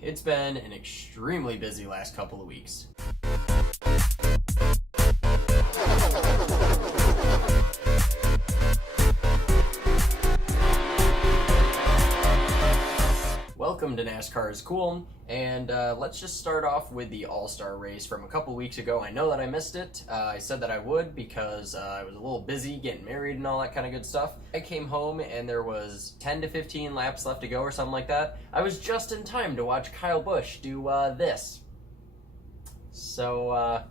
it's been an extremely busy last couple of weeks. Welcome to NASCAR's Cooln, and let's just start off with the All-Star race from a couple weeks ago. I know that I missed it. I said that I would because I was a little busy getting married and all that kind of good stuff. I came home and there was 10 to 15 laps left to go or something like that. I was just in time to watch Kyle Busch do this. So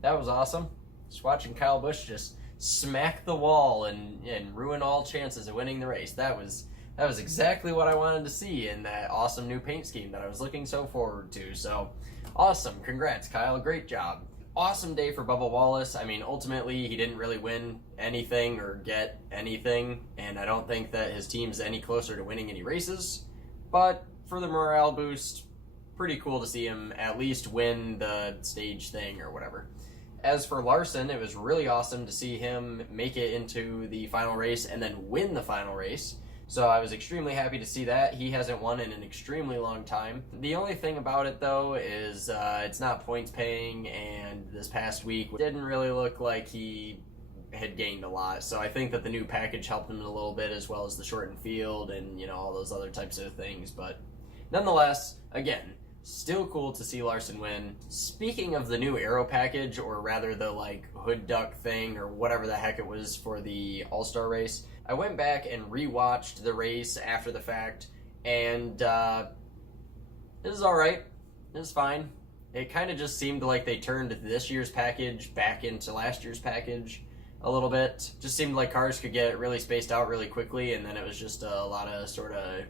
that was awesome. Just watching Kyle Busch just smack the wall and ruin all chances of winning the race. That was exactly what I wanted to see in that awesome new paint scheme that I was looking so forward to. So, awesome. Congrats, Kyle. Great job. Awesome day for Bubba Wallace. I mean, ultimately, he didn't really win anything or get anything, and I don't think that his team's any closer to winning any races. But for the morale boost, pretty cool to see him at least win the stage thing or whatever. As for Larson, it was really awesome to see him make it into the final race and then win the final race. So I was extremely happy to see that. He hasn't won in an extremely long time. The only thing about it, though, is it's not points paying, and this past week didn't really look like he had gained a lot. So I think that the new package helped him a little bit, as well as the shortened field and, you know, all those other types of things. But nonetheless, again, still cool to see Larson win. Speaking of the new aero package, or rather the hood duck thing or whatever the heck it was for the All-Star race, I went back and rewatched the race after the fact, and it was alright. It was fine. It kind of just seemed like they turned this year's package back into last year's package a little bit. Just seemed like cars could get really spaced out really quickly, and then it was just a lot of sort of,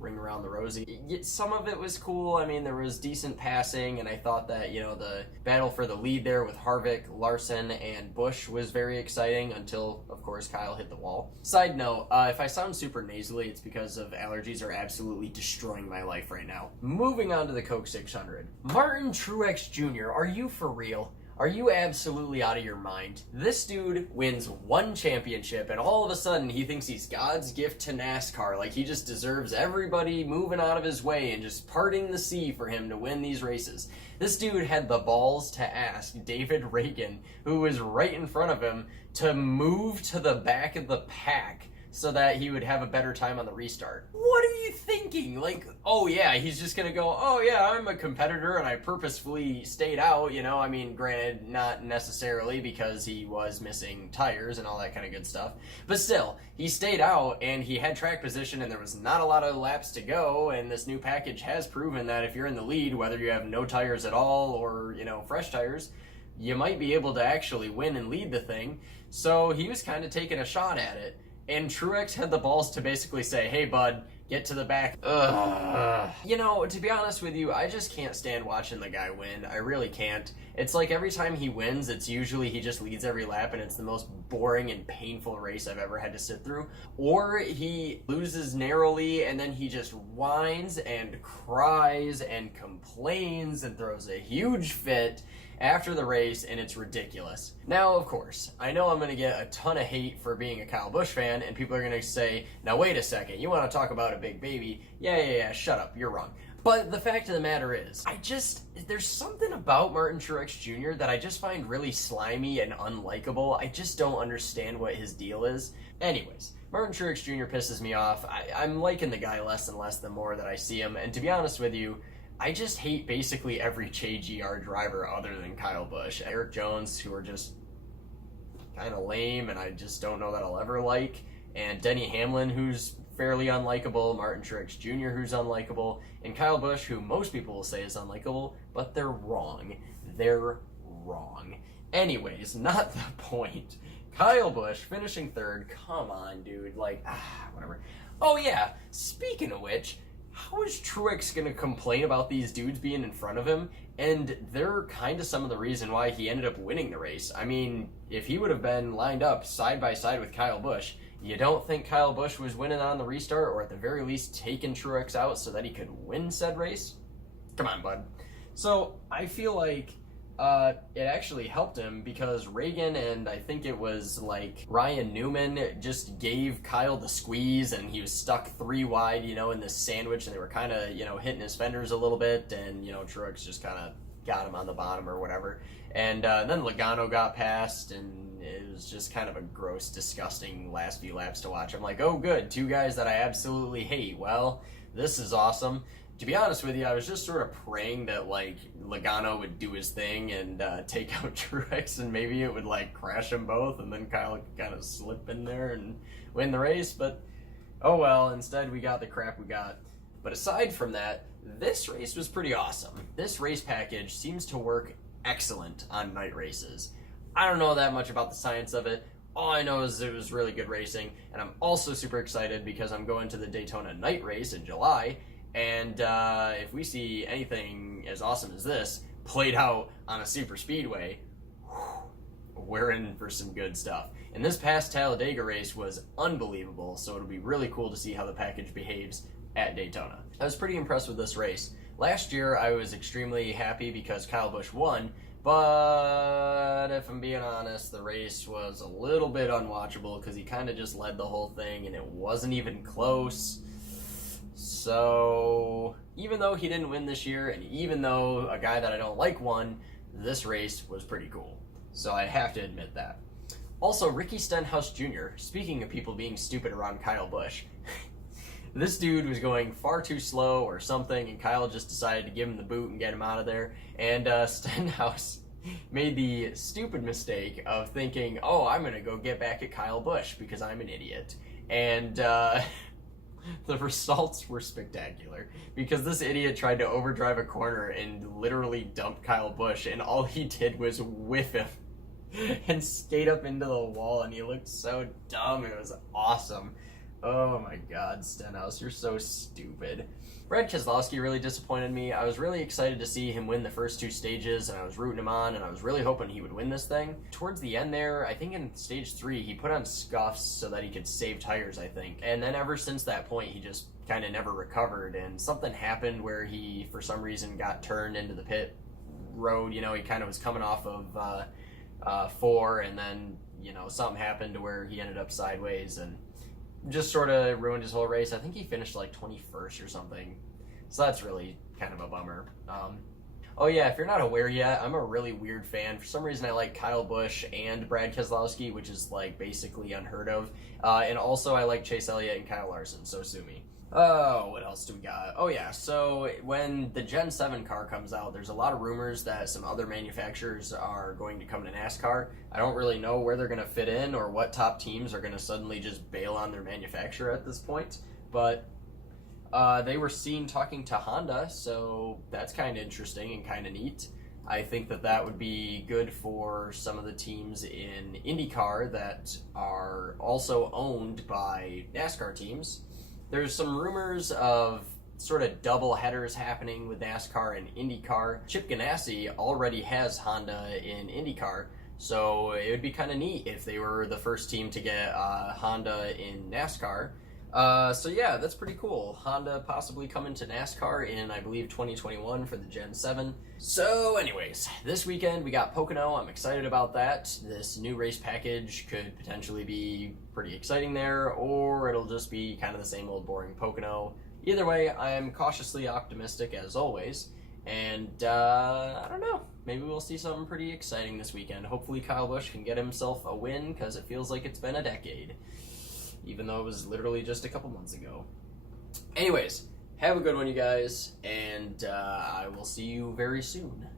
ring around the rosy. Some of it was cool. I mean, there was decent passing, and I thought that, the battle for the lead there with Harvick, Larson, and Busch was very exciting until, of course, Kyle hit the wall. Side note, if I sound super nasally, it's because of allergies are absolutely destroying my life right now. Moving on to the Coke 600. Martin Truex Jr., are you for real? Are you absolutely out of your mind? This dude wins one championship, and all of a sudden he thinks he's God's gift to NASCAR. Like he just deserves everybody moving out of his way and just parting the sea for him to win these races. This dude had the balls to ask David Ragan, who was right in front of him, to move to the back of the pack so that he would have a better time on the restart. What are you thinking? Oh yeah, he's just gonna go, oh yeah, I'm a competitor and I purposefully stayed out, I mean, granted, not necessarily because he was missing tires and all that kind of good stuff, but still, he stayed out and he had track position and there was not a lot of laps to go, and this new package has proven that if you're in the lead, whether you have no tires at all or, fresh tires, you might be able to actually win and lead the thing. So he was kind of taking a shot at it. And Truex had the balls to basically say, hey, bud, get to the back. Ugh. To be honest with you, I just can't stand watching the guy win. I really can't. It's like every time he wins, it's usually he just leads every lap, and it's the most boring and painful race I've ever had to sit through. Or he loses narrowly, and then he just whines and cries and complains and throws a huge fit after the race, and it's ridiculous. Now, of course, I know I'm going to get a ton of hate for being a Kyle Busch fan, and people are going to say, now wait a second, you want to talk about a big baby? Yeah, shut up, you're wrong. But the fact of the matter is, there's something about Martin Truex Jr. that I just find really slimy and unlikable. I just don't understand what his deal is. Anyways, Martin Truex Jr. pisses me off. I'm liking the guy less and less the more that I see him, and to be honest with you, I just hate basically every JGR driver other than Kyle Busch. Eric Jones, who are just kind of lame and I just don't know that I'll ever like. And Denny Hamlin, who's fairly unlikable. Martin Truex Jr., who's unlikable. And Kyle Busch, who most people will say is unlikable, but they're wrong. They're wrong. Anyways, not the point. Kyle Busch finishing third. Come on, dude. Whatever. Oh yeah, speaking of which, how is Truex going to complain about these dudes being in front of him? And they're kind of some of the reason why he ended up winning the race. I mean, if he would have been lined up side by side with Kyle Busch, you don't think Kyle Busch was winning on the restart, or at the very least taking Truex out so that he could win said race? Come on, bud. So I feel like it actually helped him because Reagan and I think it was like Ryan Newman just gave Kyle the squeeze, and he was stuck 3 wide, in this sandwich, and they were kind of, hitting his fenders a little bit, and, Truex just kind of got him on the bottom or whatever. And then Logano got past, and it was just kind of a gross, disgusting last few laps to watch. I'm like, oh, good, 2 guys that I absolutely hate. Well, this is awesome. To be honest with you, I was just sort of praying that, like, Logano would do his thing and take out Truex, and maybe it would, like, crash them both, and then Kyle could kind of slip in there and win the race. But, oh well, instead we got the crap we got. But aside from that, this race was pretty awesome. This race package seems to work excellent on night races. I don't know that much about the science of it. All I know is it was really good racing, and I'm also super excited because I'm going to the Daytona night race in July. And if we see anything as awesome as this played out on a super speedway, we're in for some good stuff. And this past Talladega race was unbelievable, so it'll be really cool to see how the package behaves at Daytona. I was pretty impressed with this race. Last year, I was extremely happy because Kyle Busch won, but if I'm being honest, the race was a little bit unwatchable because he kind of just led the whole thing, and it wasn't even close. So, even though he didn't win this year, and even though a guy that I don't like won, this race was pretty cool. So I have to admit that. Also, Ricky Stenhouse Jr., speaking of people being stupid around Kyle Busch, this dude was going far too slow or something, and Kyle just decided to give him the boot and get him out of there. And Stenhouse made the stupid mistake of thinking, oh, I'm going to go get back at Kyle Busch because I'm an idiot. And, the results were spectacular because this idiot tried to overdrive a corner and literally dumped Kyle Busch, and all he did was whiff him and skate up into the wall, and he looked so dumb. It was awesome. Oh my God, Stenhouse, you're so stupid. Brad Keselowski really disappointed me. I was really excited to see him win the first 2 stages, and I was rooting him on, and I was really hoping he would win this thing. Towards the end there, I think in stage 3, he put on scuffs so that he could save tires, I think. And then ever since that point, he just kind of never recovered, and something happened where he, for some reason, got turned into the pit road. He kind of was coming off of 4, and then, something happened to where he ended up sideways, and just sort of ruined his whole race. I think he finished like 21st or something. So that's really kind of a bummer. Oh yeah, if you're not aware yet, I'm a really weird fan. For some reason I like Kyle Busch and Brad Keselowski, which is like basically unheard of. And also I like Chase Elliott and Kyle Larson, so sue me. Oh, what else do we got? Oh yeah, so when the Gen 7 car comes out, there's a lot of rumors that some other manufacturers are going to come to NASCAR. I don't really know where they're going to fit in or what top teams are going to suddenly just bail on their manufacturer at this point, but they were seen talking to Honda, so that's kind of interesting and kind of neat. I think that would be good for some of the teams in IndyCar that are also owned by NASCAR teams. There's some rumors of sort of double headers happening with NASCAR and IndyCar. Chip Ganassi already has Honda in IndyCar, so it would be kind of neat if they were the first team to get Honda in NASCAR. So yeah, that's pretty cool. Honda possibly coming to NASCAR in, I believe, 2021 for the Gen 7. So anyways, this weekend we got Pocono. I'm excited about that. This new race package could potentially be pretty exciting there, or it'll just be kind of the same old boring Pocono. Either way, I'm cautiously optimistic as always, and I don't know, maybe we'll see something pretty exciting this weekend. Hopefully Kyle Busch can get himself a win, because it feels like it's been a decade, even though it was literally just a couple months ago. Anyways, have a good one, you guys, and I will see you very soon.